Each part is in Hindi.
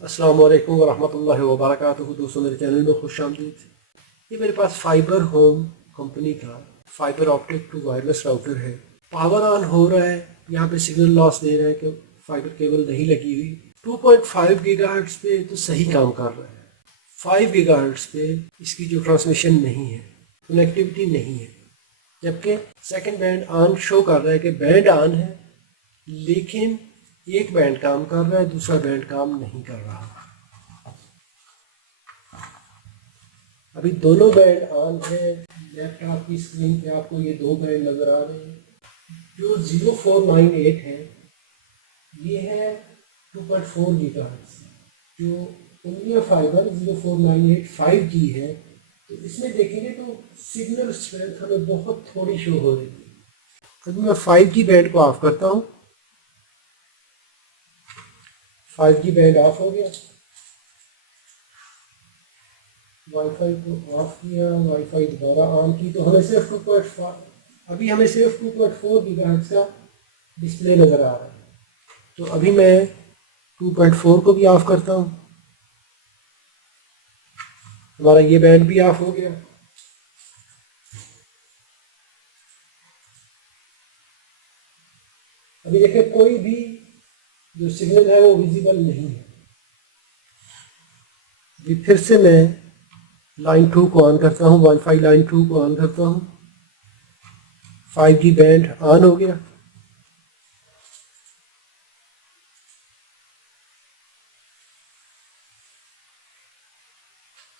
अस्सलाम वालेकुम वरहमतुल्लाहि वबरकातुहू। दोस्तों, मेरे चैनल में खुश आमदीद। ये मेरे पास फाइबर होम कंपनी का fibre optic to wireless router है। पावर ऑन हो रहा है, यहाँ पे सिग्नल लॉस दे रहा है कि फाइबर केबल नहीं लगी हुई। 2.5 गीगाहर्ट्ज़ पे तो सही काम कर रहा है। 5 गीगाहर्ट्ज़ पे इसकी जो ट्रांसमिशन नहीं है, कनेक्टिविटी नहीं है। जबकि सेकंड बैंड ऑन शो कर रहा है कि बैंड ऑन है, लेकिन एक बैंड काम कर रहा है, दूसरा बैंड काम नहीं कर रहा। अभी दोनों बैंड ऑन है। लैपटॉप की स्क्रीन पे आपको ये दो बैंड नज़र आ रहे हैं। जो 0498 है, ये है 2.4 गीगाहर्ट्ज़। जो इंडिया फाइबर 0498 5G है, तो इसमें देखेंगे तो सिग्नल स्ट्रेंथ हमें बहुत थोड़ी शो हो रही है। अभी मैं 5G बैंड को ऑफ करता हूँ। 5G बैंड ऑफ हो गया। वाईफाई को ऑफ किया, वाईफाई दोबारा ऑन की, तो हमें सिर्फ 2.5 अभी हमें सिर्फ 2.4 गीगाहर्ट्ज़ का डिस्प्ले नज़र आ रहा है। तो अभी मैं 2.4 को भी ऑफ करता हूँ। हमारा ये बैंड भी ऑफ हो गया। अभी देखिए, कोई भी जो सिग्नल है वो विजिबल नहीं है। अभी फिर से मैं लाइन 2 को ऑन करता हूँ, वाईफाई लाइन 2 को ऑन करता हूँ। 5G बैंड ऑन हो गया।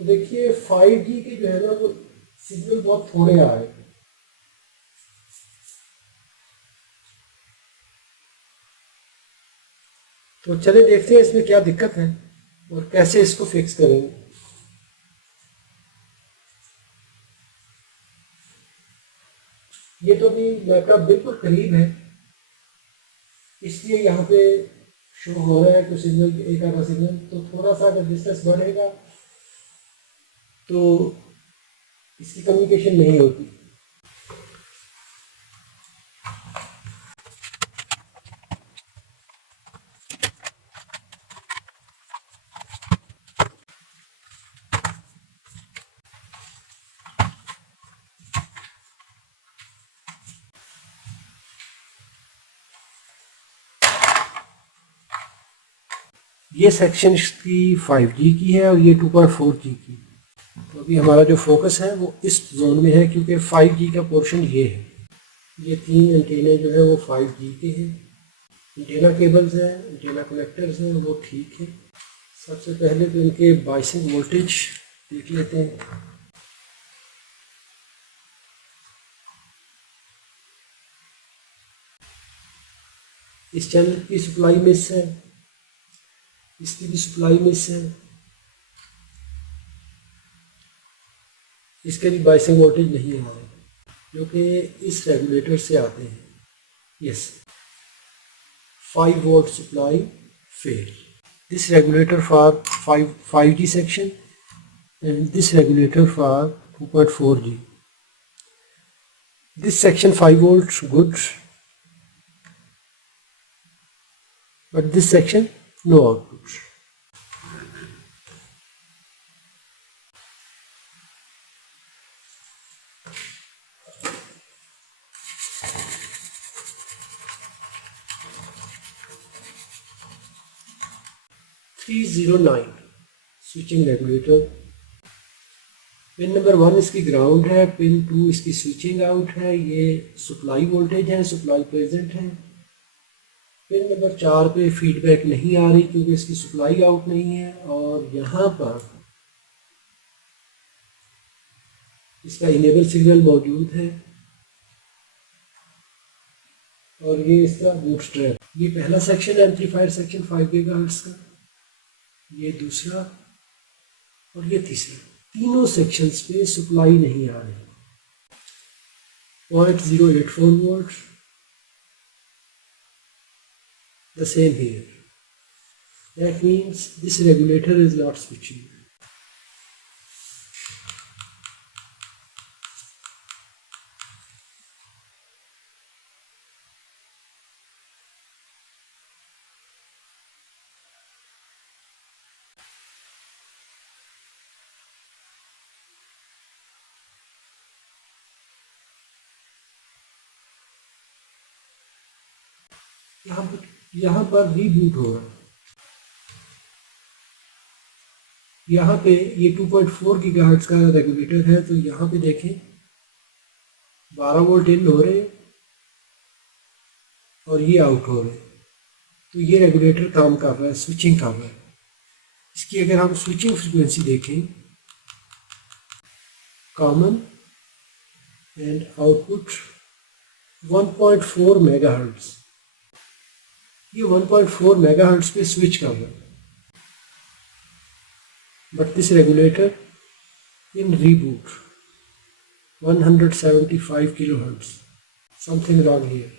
तो देखिए 5G के जो है ना, वो सिग्नल बहुत थोड़े आ रहे हैं। तो चले देखते हैं इसमें क्या दिक्कत है और कैसे इसको फिक्स करेंगे। ये तो भी लैपटॉप बिल्कुल करीब है, इसलिए यहाँ पे शो हो रहा है कि सिग्नल एक आधा सिग्नल। तो थोड़ा सा अगर डिस्टेंस बढ़ेगा तो इसकी कम्युनिकेशन नहीं होती। ये सेक्शन इसकी 5G की है और ये 2.4G की। तो अभी हमारा जो फोकस है वो इस जोन में है, क्योंकि 5G का पोर्शन ये है। ये तीन एंटीने जो है वो 5G के हैं। एंटीना केबल्स हैं, एंटीना कनेक्टर्स हैं, वो ठीक है। सबसे पहले तो इनके बाइसिंग वोल्टेज देख लेते हैं। इस चैनल की सप्लाई मिस है, इसकी भी सप्लाई मिस है, इसके भी बाइसिंग वोल्टेज नहीं आ रहे, जो कि इस रेगुलेटर से आते हैं। Yes, 5 volt supply fail. This regulator for 5G section and this regulator for 2.4G. This section 5 volts good, but this section no output. Switching regulator. Pin number 1 इसकी ग्राउंड है, पिन 2 इसकी स्विचिंग आउट है। ये सप्लाई वोल्टेज है, सप्लाई प्रेजेंट है। पिन नंबर 4 पे फीडबैक नहीं आ रही क्योंकि इसकी सप्लाई आउट नहीं है। और यहाँ पर इसका इनेबल सिग्नल मौजूद है और ये इसका बूटस्ट्रैप। ये पहला सेक्शन एम्पलीफायर सेक्शन 5 गीगाहर्ट्ज़ का, ये दूसरा और ये तीसरा। तीनों सेक्शंस पे सप्लाई नहीं आ रही। 0.084 volt, the same here. That means this regulator is not switching. यहाँ पर रीबूट हो रहा है। यहाँ पे ये 2.4 गीगाहर्ट्ज का रेगुलेटर है, तो यहाँ पे देखें 12 वोल्ट इन हो रहे हैं और ये आउट हो रहे हैं, तो ये रेगुलेटर काम कर रहा है, स्विचिंग कर रहा है। इसकी अगर हम स्विचिंग फ्रीक्वेंसी देखें, कॉमन एंड आउटपुट 1.4 मेगाहर्ट्ज, ये 1.4 मेगाहर्ट्ज पे स्विच कर रहा है। But this regulator in reboot 175 kilohertz, something wrong here.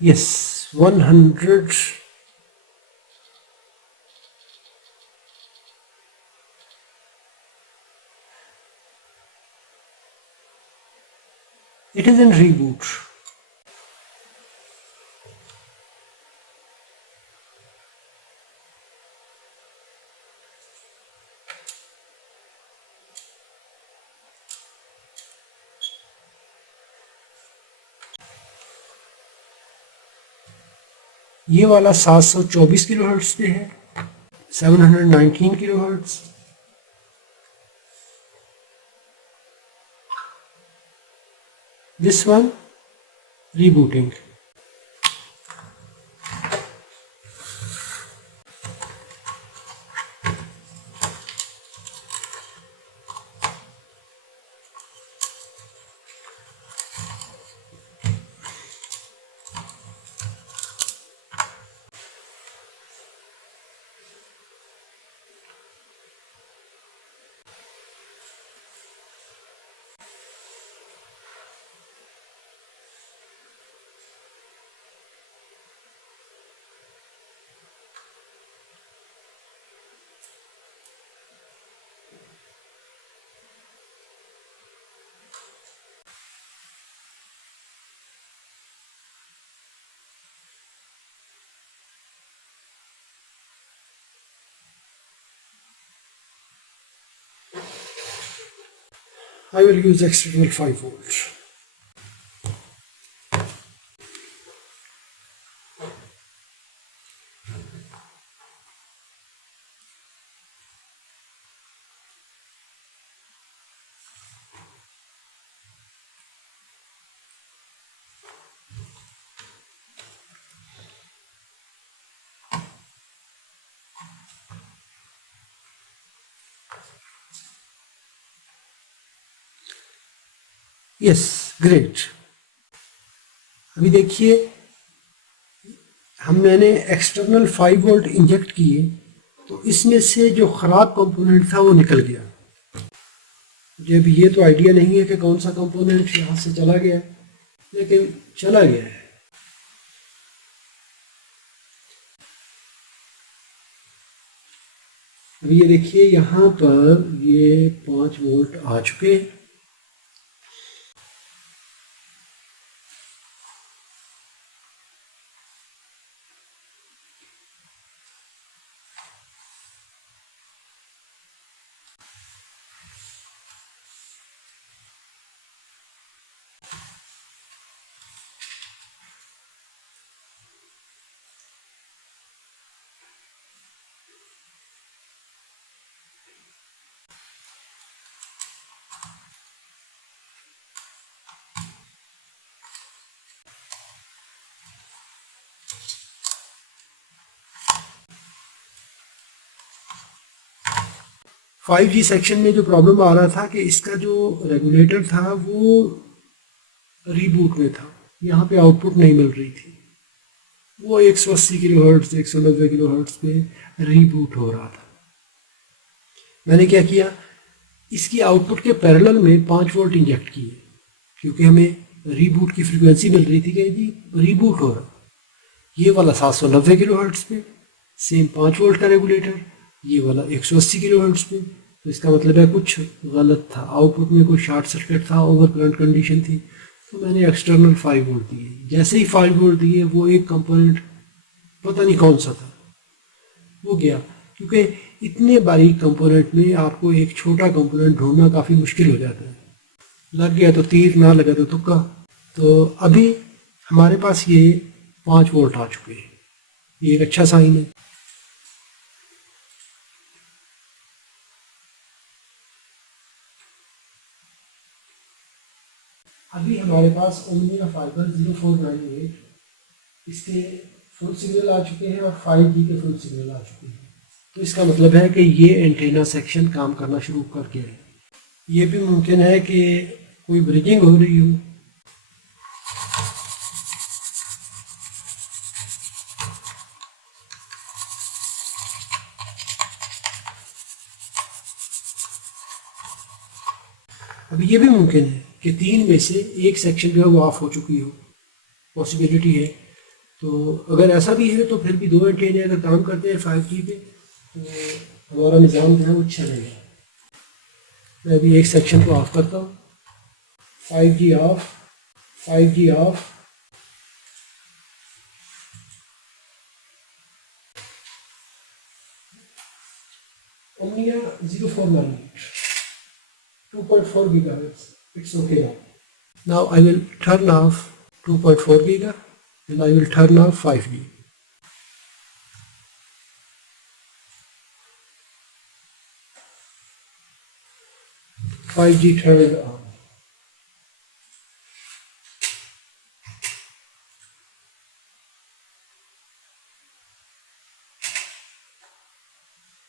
Yes, 100. It is in reboot. ये वाला 724 किलोहर्ट्ज पे है, 719 kilohertz. This one rebooting. I will use external 5 volts. Yes great. अभी देखिए मैंने एक्सटर्नल 5 वोल्ट इंजेक्ट किए तो इसमें से जो ख़राब कंपोनेंट था वो निकल गया। मुझे अभी ये तो आइडिया नहीं है कि कौन सा कंपोनेंट यहाँ से चला गया है, लेकिन चला गया है। अभी ये देखिए यहाँ पर ये 5 वोल्ट आ चुके हैं। 5G सेक्शन में जो प्रॉब्लम आ रहा था कि इसका जो रेगुलेटर था वो रीबूट में था, यहाँ पे आउटपुट नहीं मिल रही थी, वो 180 किलो हर्ट्ज 190 किलो हर्ट्ज पे रीबूट हो रहा था। मैंने क्या किया, इसकी आउटपुट के पैरेलल में 5 वोल्ट इंजेक्ट किए, क्योंकि हमें रीबूट की फ्रीक्वेंसी मिल रही थी कि जी रीबूट हो रहा। ये वाला 790 किलो हर्ट्ज पे, सेम 5 वोल्ट का रेगुलेटर, ये वाला 180 किलो हर्ट्ज पे। तो इसका मतलब है कुछ गलत था, आउटपुट में कोई शॉर्ट सर्किट था, ओवर करंट कंडीशन थी। तो मैंने एक्सटर्नल 5 वोल्ट दिए। जैसे ही 5 वोल्ट दिए वो एक कंपोनेंट पता नहीं कौन सा था वो गया, क्योंकि इतने बारीक कंपोनेंट में आपको एक छोटा कंपोनेंट ढूंढना काफ़ी मुश्किल हो जाता है। लग गया तो तीर, ना लगा तो तुक्का। तो अभी हमारे पास ये 5 वोल्ट आ चुके हैं, ये एक अच्छा साइन है। अभी हमारे पास ओमनिया फाइबर 0498 इसके फुल सिग्नल आ चुके हैं और 5G के फुल सिग्नल आ चुके हैं। तो इसका मतलब है कि ये एंटेना सेक्शन काम करना शुरू कर गया है। ये भी मुमकिन है कि कोई ब्रिजिंग हो रही हो। अब ये भी मुमकिन है कि 3 में से एक सेक्शन जो है वो ऑफ हो चुकी हो, पॉसिबिलिटी है। तो अगर ऐसा भी है तो फिर भी 2 एंटेने अगर काम करते हैं 5G पे तो हमारा निज़ाम जो है वो अच्छा रहेगा। मैं अभी एक सेक्शन को ऑफ करता हूँ। 5G of, 5G of. Omnia 0498, 2.4 gigahertz. It's okay now. Now I will turn off 2.4 giga and I will turn off 5G. 5G turned on.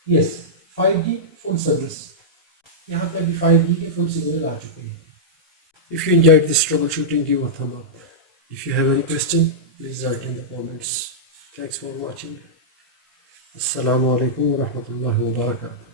Yes, 5G full service. यहाँ पे अभी 5G के full signal आ चुके हैं। If you enjoyed this troubleshooting, give a thumb up. If you have any question, please write in the comments. Thanks for watching. Assalamu alaikum wa rahmatullahi wa barakatuh.